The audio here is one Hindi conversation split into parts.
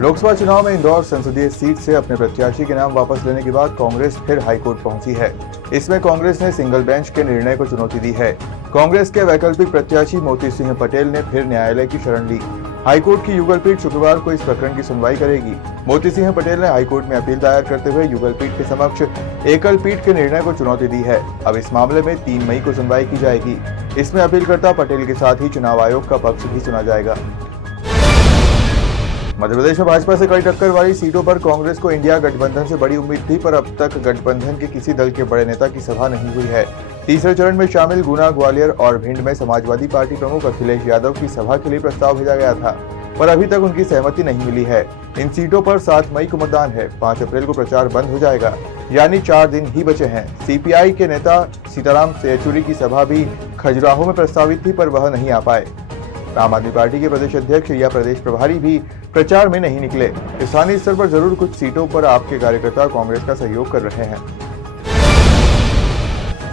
लोकसभा चुनाव में इंदौर संसदीय सीट से अपने प्रत्याशी के नाम वापस लेने के बाद कांग्रेस फिर हाईकोर्ट पहुंची है। इसमें कांग्रेस ने सिंगल बेंच के निर्णय को चुनौती दी है। कांग्रेस के वैकल्पिक प्रत्याशी मोती सिंह पटेल ने फिर न्यायालय की शरण ली। हाईकोर्ट की युगल पीठ शुक्रवार को इस प्रकरण की सुनवाई करेगी। मोती सिंह पटेल ने हाईकोर्ट में अपील दायर करते हुए युगल पीठ के समक्ष एकल पीठ के निर्णय को चुनौती दी है। अब इस मामले में 3 मई को सुनवाई की जाएगी। इसमें अपीलकर्ता पटेल के साथ ही चुनाव आयोग का पक्ष भी सुना जाएगा। मध्य प्रदेश में भाजपा से कई टक्कर वाली सीटों पर कांग्रेस को इंडिया गठबंधन से बड़ी उम्मीद थी, पर अब तक गठबंधन के किसी दल के बड़े नेता की सभा नहीं हुई है। तीसरे चरण में शामिल गुना, ग्वालियर और भिंड में समाजवादी पार्टी प्रमुख अखिलेश यादव की सभा के लिए प्रस्ताव भेजा गया था, पर अभी तक उनकी सहमति नहीं मिली है। इन सीटों पर 7 मई को मतदान है। 5 अप्रैल को प्रचार बंद हो जाएगा, यानी 4 दिन ही बचे हैं। सीपीआई के नेता सीताराम येचुरी की सभा भी खजुराहो में प्रस्तावित थी, पर वह नहीं आ पाए। आम आदमी पार्टी के प्रदेश अध्यक्ष या प्रदेश प्रभारी भी प्रचार में नहीं निकले। स्थानीय स्तर पर जरूर कुछ सीटों पर आपके कार्यकर्ता कांग्रेस का सहयोग कर रहे हैं।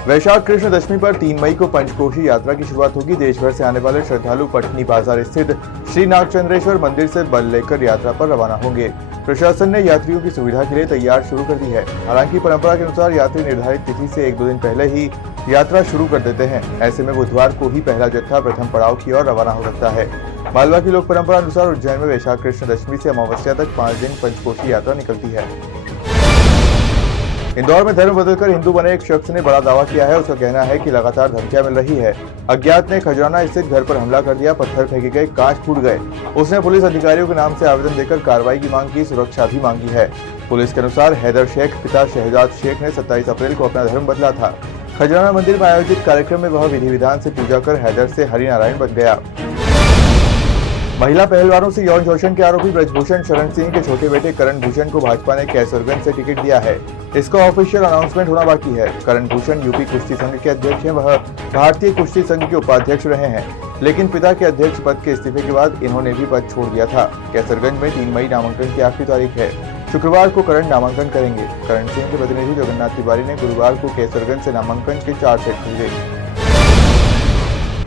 वैशाख कृष्ण दशमी पर 3 मई को पंचकोशी यात्रा की शुरुआत होगी। देश भर से आने वाले श्रद्धालु पटनी बाजार स्थित श्री नागचंद्रेश्वर मंदिर से बल लेकर यात्रा पर रवाना होंगे। प्रशासन ने यात्रियों की सुविधा के लिए तैयार शुरू कर दी है। हालांकि परंपरा के अनुसार यात्री निर्धारित तिथि से 1-2 दिन पहले ही यात्रा शुरू कर देते हैं। ऐसे में बुधवार को ही पहला जत्था प्रथम पड़ाव की ओर रवाना हो सकता है। मालवा की लोक परंपरा अनुसार उज्जैन में वैशाख कृष्ण दशमी से अमावस्या तक 5 दिन पंचकोशी यात्रा निकलती है। इंदौर में धर्म बदलकर हिंदू बने एक शख्स ने बड़ा दावा किया है। उसका कहना है कि लगातार धमकियां मिल रही है। अज्ञात ने खजराना स्थित घर पर हमला कर दिया, पत्थर फेंके गए, कांच फूट गए। उसने पुलिस अधिकारियों के नाम से आवेदन देकर कार्रवाई की मांग की, सुरक्षा भी मांगी है। पुलिस के अनुसार हैदर शेख पिता शहजाद शेख ने 27 अप्रैल को अपना धर्म बदला था। खजराना मंदिर में आयोजित कार्यक्रम में वह विधि विधान से पूजा कर हैदर से हरिनारायण बन गया। महिला पहलवानों से यौन शोषण के आरोपी ब्रजभूषण शरण सिंह के छोटे बेटे करण भूषण को भाजपा ने कैसरगंज से टिकट दिया है। इसका ऑफिशियल अनाउंसमेंट होना बाकी है। करण भूषण यूपी कुश्ती संघ के अध्यक्ष हैं। वह भारतीय कुश्ती संघ के उपाध्यक्ष रहे हैं, लेकिन पिता के अध्यक्ष पद के इस्तीफे के बाद इन्होंने भी पद छोड़ दिया था। कैसरगंज में 3 मई नामांकन की आखिरी तारीख है। शुक्रवार को करण नामांकन करेंगे। करण सिंह के प्रतिनिधि जगन्नाथ तिवारी ने गुरुवार को कैसरगंज से नामांकन के 4 सेट खरीदे।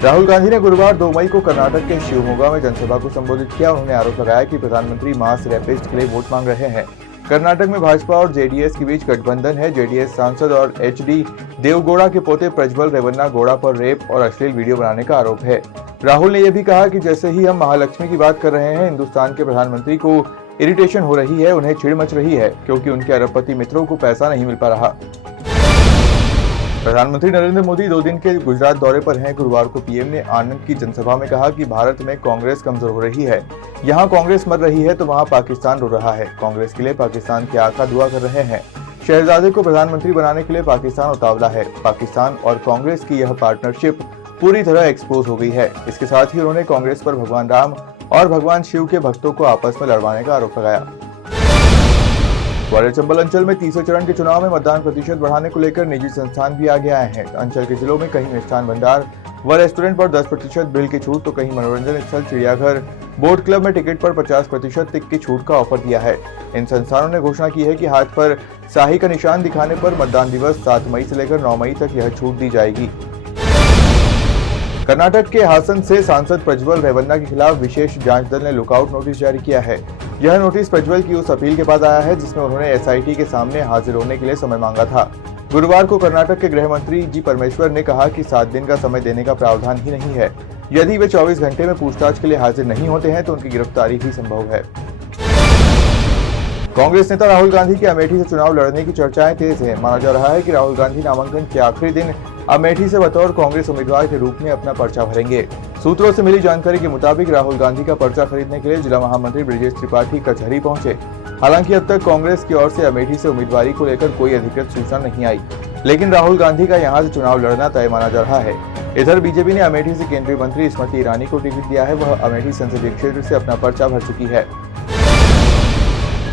राहुल गांधी ने गुरुवार 2 मई को कर्नाटक के शिवमोगा में जनसभा को संबोधित किया। उन्होंने आरोप लगाया कि प्रधानमंत्री मास रेपिस्ट के लिए वोट मांग रहे हैं। कर्नाटक में भाजपा और जेडीएस के बीच गठबंधन है। जेडीएस सांसद और एचडी देवगौड़ा के पोते प्रज्वल रेवन्ना गौड़ा पर रेप और अश्लील वीडियो बनाने का आरोप है। राहुल ने यह भी कहा कि जैसे ही हम महालक्ष्मी की बात कर रहे हैं, हिंदुस्तान के प्रधानमंत्री को इरिटेशन हो रही है, उन्हें चिढ़ मच रही है, क्योंकि उनके अरबपति मित्रों को पैसा नहीं मिल पा रहा। प्रधानमंत्री नरेंद्र मोदी 2 दिन के गुजरात दौरे पर हैं। गुरुवार को पीएम ने आनंद की जनसभा में कहा कि भारत में कांग्रेस कमजोर हो रही है। यहाँ कांग्रेस मर रही है तो वहाँ पाकिस्तान रो रहा है। कांग्रेस के लिए पाकिस्तान के आका दुआ कर रहे हैं। शहजादे को प्रधानमंत्री बनाने के लिए पाकिस्तान उतावला है। पाकिस्तान और कांग्रेस की यह पार्टनरशिप पूरी तरह एक्सपोज हो गई है। इसके साथ ही उन्होंने कांग्रेस पर भगवान राम और भगवान शिव के भक्तों को आपस में लड़वाने का आरोप लगाया। ग्वालियर चंबल अंचल में तीसरे चरण के चुनाव में मतदान प्रतिशत बढ़ाने को लेकर निजी संस्थान भी आगे आए हैं। अंचल के जिलों में कहीं मिष्ठान भंडार व रेस्टोरेंट पर 10% बिल की छूट, तो कहीं मनोरंजन स्थल, चिड़ियाघर, बोट क्लब में टिकट पर 50% तक की छूट का ऑफर दिया है। इन संस्थानों ने घोषणा की है कि हाथ पर शाही का निशान दिखाने पर मतदान दिवस 7 मई से लेकर 9 मई तक यह छूट दी जाएगी। कर्नाटक के हासन से सांसद प्रज्वल रेवन्ना के खिलाफ विशेष जांच दल ने लुकआउट नोटिस जारी किया है। यह नोटिस प्रज्वल की उस अपील के बाद आया है जिसमें उन्होंने एसआईटी के सामने हाजिर होने के लिए समय मांगा था। गुरुवार को कर्नाटक के गृह मंत्री जी परमेश्वर ने कहा कि 7 दिन का समय देने का प्रावधान ही नहीं है। यदि वे 24 घंटे में पूछताछ के लिए हाजिर नहीं होते हैं तो उनकी गिरफ्तारी ही संभव है। कांग्रेस नेता राहुल गांधी के अमेठी से चुनाव लड़ने की चर्चाएं तेज हैं। माना जा रहा है कि राहुल गांधी नामांकन के आखिरी दिन अमेठी से बतौर कांग्रेस उम्मीदवार के रूप में अपना पर्चा भरेंगे। सूत्रों से मिली जानकारी के मुताबिक राहुल गांधी का पर्चा खरीदने के लिए जिला महामंत्री ब्रजेश त्रिपाठी कचहरी पहुंचे। हालांकि अब तक कांग्रेस की ओर से अमेठी से उम्मीदवारी को लेकर कोई अधिकृत सूचना नहीं आई, लेकिन राहुल गांधी का यहां से चुनाव लड़ना तय माना जा रहा है। इधर बीजेपी ने अमेठी से केंद्रीय मंत्री स्मृति ईरानी को टिकट दिया है। वह अमेठी संसदीय क्षेत्र से अपना पर्चा भर चुकी है।